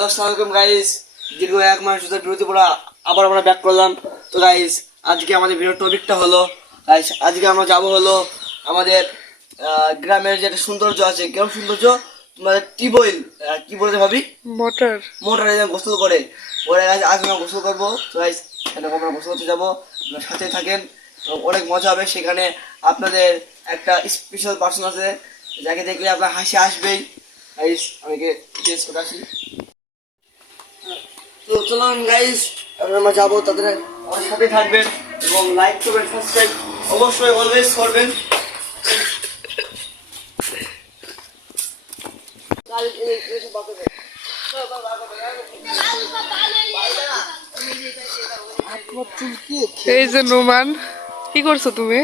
Hello আসসালামু আলাইকুম guys, দীর্ঘ 1 মাস ধরে বিরতি পড়া আবার আমরা ব্যাক করলাম। তো গাইস আজকে আমাদের ভিডিওর টপিকটা হলো গাইস, আজকে আমরা যাব হলো আমাদের গ্রামের যেটা সৌন্দর্য আছে। কেমন সৌন্দর্য? তোমাদের টিউবওয়েল কি বলতে ভাবি, মোটর মোটরে গোসল করে ওরা গাইস। আজ আমরা গোসল করবো। তো গাইস এরকম আমরা গোসল করতে যাবো, আপনারা সাথে থাকেন, অনেক মজা হবে। সেখানে আপনাদের একটা স্পেশাল পার্সন আছে যাকে দেখলে আপনার হাসি আসবেই। গাইস আমাকে টেস্ট করে আসি। তো চলুন গাইস, আমরা যাবো, তাদের আমার সাথে থাকবেন এবং লাইক করবেন, সাবস্ক্রাইব অবশ্যই অলওয়েজ করবেন। এই যে নোমান, কি করছো তুমি?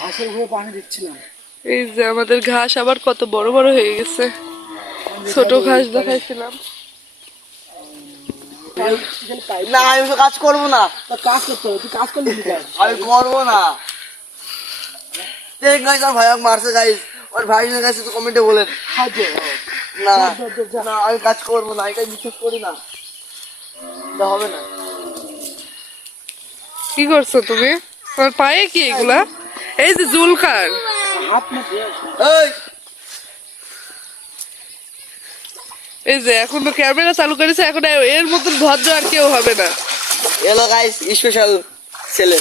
ঘাসের উপরে পানি দিচ্ছিলাম। এই যে আমাদের ঘাস আবার কত বড় বড় হয়ে গেছে। ছোট ঘাস দেখাইছিলাম। না আমি তো কাজ করবো না। কাজ করতে হবে, তুই কাজ করলি কি কাজ? আমি করবো না। দেখ গাইস, আমার ভাই আমাকে মারছে গাইস। ওর ভাই কাছে তো কমেন্টে বলেন। না না আমি কাজ করবো না, এটা বিশ্বাস করি না, এটা হবে না। কি করছো তুমি? তোমার পায়ে কি এগুলা? এই যে জুলকার, হাত মাটি এই এই যে এখন তো ক্যামেরা চালু করেছে, এখন এর মতন ভদ্র আর কেউ হবে না। এলো গাইস স্পেশাল ছেলে।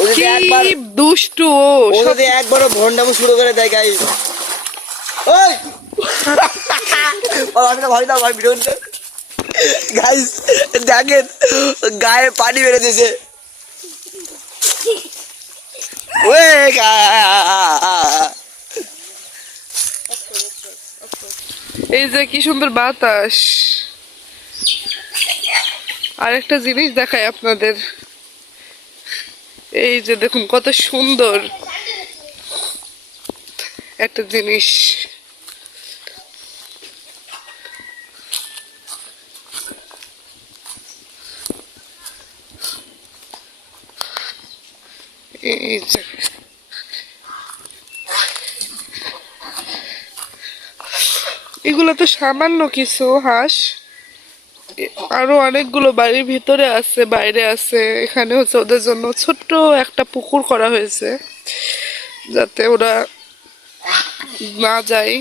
ও যদি কি একবার দুষ্টু ও যদি একবারও ভন্ডামো শুরু করে দেয় গাইস। ওই আমি না ভয় দাও ভাই, ভিডিও গাইস দেখেন গায়ে পানি বেড়ে দিয়েছে। ওই এই যে কি সুন্দর বাতাস। আরেকটা জিনিস দেখাই আপনাদের, এই যে দেখুন কত সুন্দর একটা জিনিস। এই যে এগুলো তো সামান্য কিছু হাঁস, আরো অনেকগুলো বাড়ির ভিতরে আছে, বাইরে আছে। এখানে হচ্ছে ওদের জন্য ছোট্ট একটা পুকুর করা হয়েছে যাতে ওরা না যায়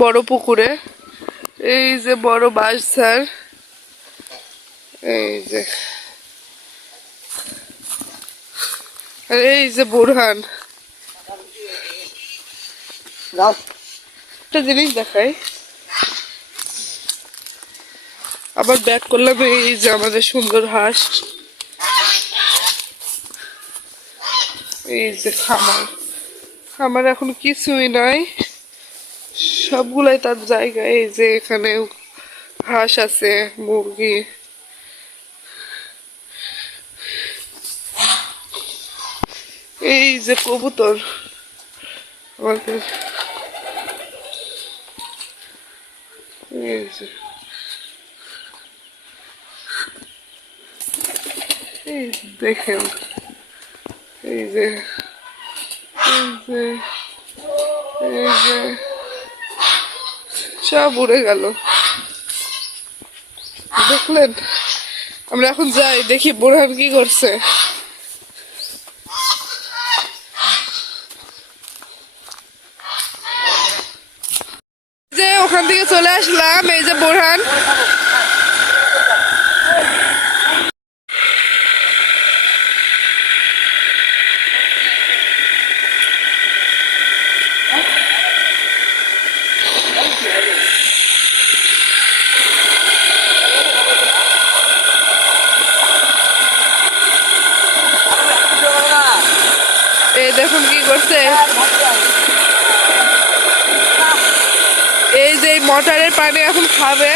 বড় পুকুরে। এই যে বড় বাঁশঝাড়, এই যে আর এই যে বুরহান। একটা জিনিস দেখাই, আবার ব্যাক করলাম। এই যে আমাদের সুন্দর হাঁস, এই যে খামার। খামার এখন কিছুই নাই, সবগুলাই তার জায়গায়। এই যে এখানে হাঁস আছে, মুরগি, এই যে কবুতর আমাদের, এই যে এই দেখেন, এই যে এই যে এই যে সব উড়ে গেল, দেখলেন? আমরা এখন যাই দেখি বুরহান কি করছে। যে ওখান থেকে চলে আসলাম, এই যে বুরহান। এই দেখুন কি করছে, এই যে মোটরের পানি এখন খাবে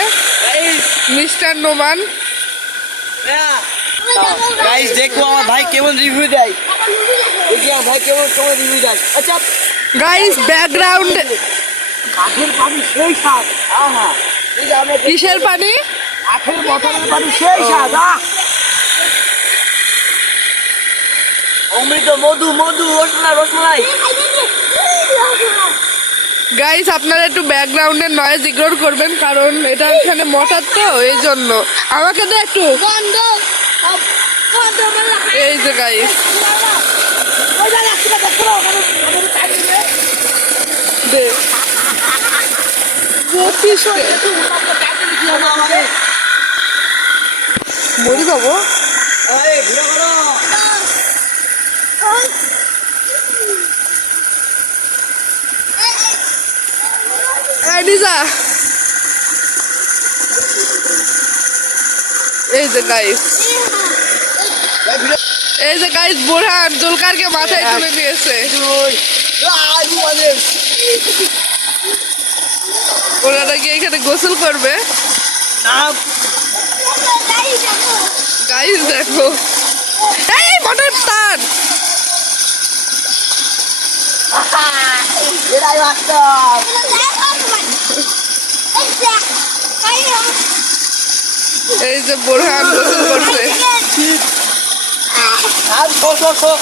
মিস্টার নোমান। গাইস দেখো আমার ভাই কেমন রিভিউ দেয়, এই যে আমার ভাই কেমন কেমন রিভিউ দেয়। আচ্ছা গাইস ব্যাকগ্রাউন্ড, কাঠের পানি সেই স্বাদ। হ্যাঁ এই যে আমরা কিসের পানি? কাঠের বোতলের পানি সেই স্বাদ। অমৃত, মধু মধু, রসমালাই রসমালাই। গাইস আপনারা একটু ব্যাকগ্রাউন্ডের নয়েজ ইগনোর করবেন, কারণ এটা এখানে মোটর তো এই জন্য। আমাকে দে একটু। এই যে গাইস দে মরে যাবো। এই ঘুরে ঘুরো। এই নিজা, এই যে গাইস, এই যে গাইস বুরহান জুলকারকে মাথায় তুলে নিয়েছে। ওরা নাকি এখানে গোসল করবে। গাইস দেখো, এই মোটর তার। এরাই বাস্তব। এই যে বুরহান গোসল করছে। আর শো শো শো।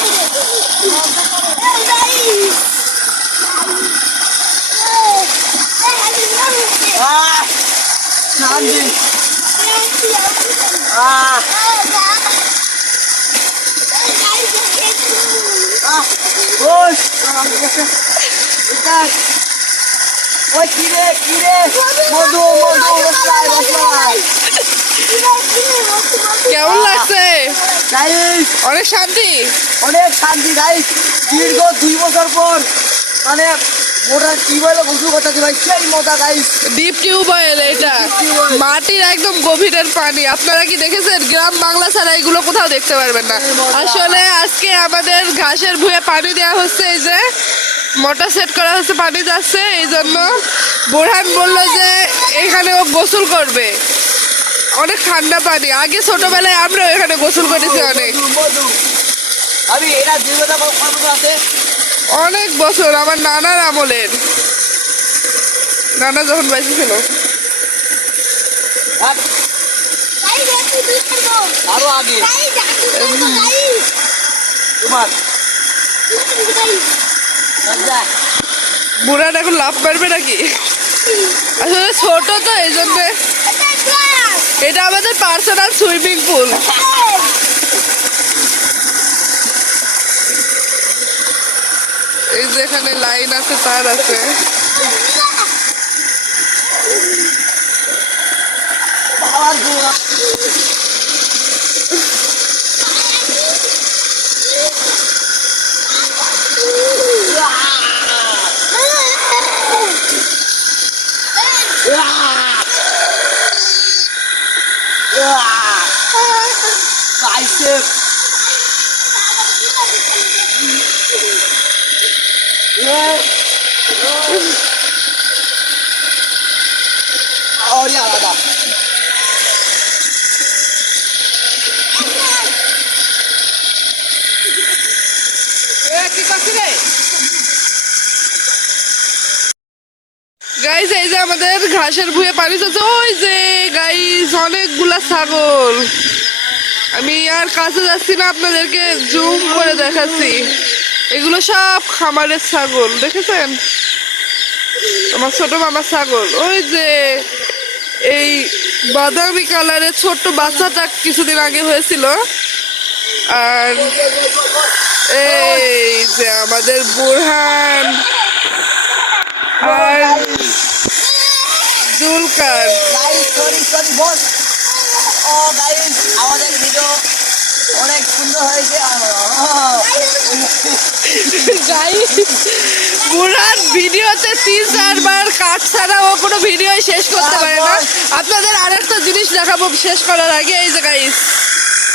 শান্তি। ওই ওই কিরে কিরে মধু মধু রসলাই রসলাই। কেমন লাগছে? গাইস অনেক শান্তি। অনেক শান্তি গাইস। দীর্ঘ 2 বছর পর মানে মোটর টিউবওয়েলে গোসল করতেছি ভাই, সেই মজা গাইস। ডিপ টিউবওয়েল এটা, মাটির একদম গভীরের পানি। আপনারা কি দেখেছেন? গ্রাম বাংলা ছাড়া এগুলো কোথাও দেখতে পারবেন না। আসলে আজকে আমাদের ঘাসের ভুঁয়ে পানি দেওয়া হচ্ছে, এই যে মোটর সেট করা হচ্ছে, পানি যাচ্ছে। এই জন্য বোরহান বললো যে এখানে ও গোসল করবে। অনেক ঠান্ডা পানি। আগে ছোটবেলায় আমরাও এখানে গোসল করেছি অনেক। মধু আমি এরা দীর্ঘতা কত বছর আছে? অনেক বছর, আমার নানার আমলের, নানা যখন বেঁচে ছিল। আর আরো আগে তোমার বুড়ান এখন লাভ পারবে নাকি? আসলে ছোট তো এই জন্য। এটা আমাদের পার্সোনাল সুইমিং পুল। এই যে এখানে লাইন আছে, তার আছে। আবার দুয়া। Bicep. Oh, yeah, ada. কি করছি রে গাইস? এই যে আমাদের ঘাসের ভুঁয়ে পানি চলছে। ওই যে গাইস অনেকগুলা ছাগল। আমি আর কাছে যাচ্ছি না, আপনাদেরকে জুম করে দেখাচ্ছি। এগুলো সব খামারের ছাগল, দেখেছেন? আমার ছোট মামার ছাগল। ওই যে এই বাদামি কালারের ছোট্ট বাচ্চাটা কিছুদিন আগে হয়েছিল। আর এই যে আমাদের বুরহান আর Zulkar. Guys, sorry, boss. Oh, guys, আমাদের ভিডিও অনেক সুন্দর হয়েছে। বুরহান ভিডিওতে 3-4 বার কাট ছাড়া ও কোনো ভিডিও শেষ করতে পারে না। আপনাদের আরেকটা জিনিস দেখাবো শেষ করার আগে। এই যে গাইস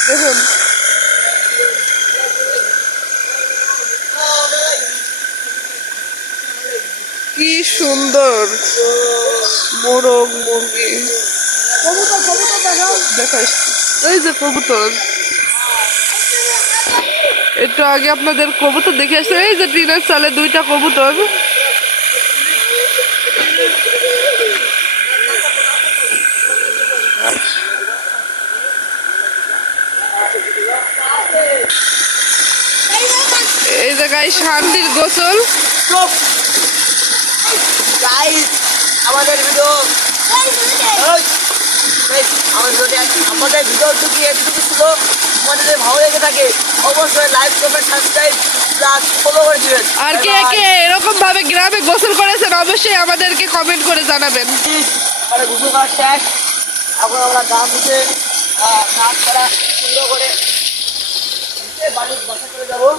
দেখুন, কি সুন্দর মোরগ মুরগি। দেখাস, এই যে কবুতর। একটু আগে আপনাদের কবুতর দেখে আসছে। এই যে টিনের চালে 2টা কবুতর। এই জায়গায় শান্তির গোসল। গাইস আমাদের ভিডিও আমাদের ভিডিওটুকু এতটুকু ছিল। আমাদের যদি ভালো লেগে থাকে অবশ্যই like comment subscribe plus follow করে দিবেন। আর কে কে এরকম ভাবে গ্রামে গোসল করেছেন অবশ্যই আমাদেরকে কমেন্ট করে জানাবেন। মানে গোসল করা শেষ, এখন আমরা গান দিতে গান করা সুন্দর করে বাড়ির বাসা করে যাবো।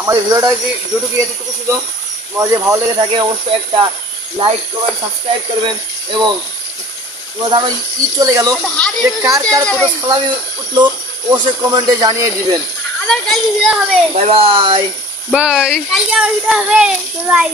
আমাদের ভিডিওটুকু এতটুকু ছিল। তোমার যদি ভালো লেগে থাকে অবশ্যই একটা লাইক করবেন, সাবস্ক্রাইব করবেন এবং তোমরা জানো ঈদ চলে গেল, যে কার কার কোনো সালামি উঠলো অবশ্যই কমেন্টে জানিয়ে দিবেন। আবার কালকে ভিডিও হবে। Bye bye. বাই। কালকে আবার ভিডিও হবে। বাই।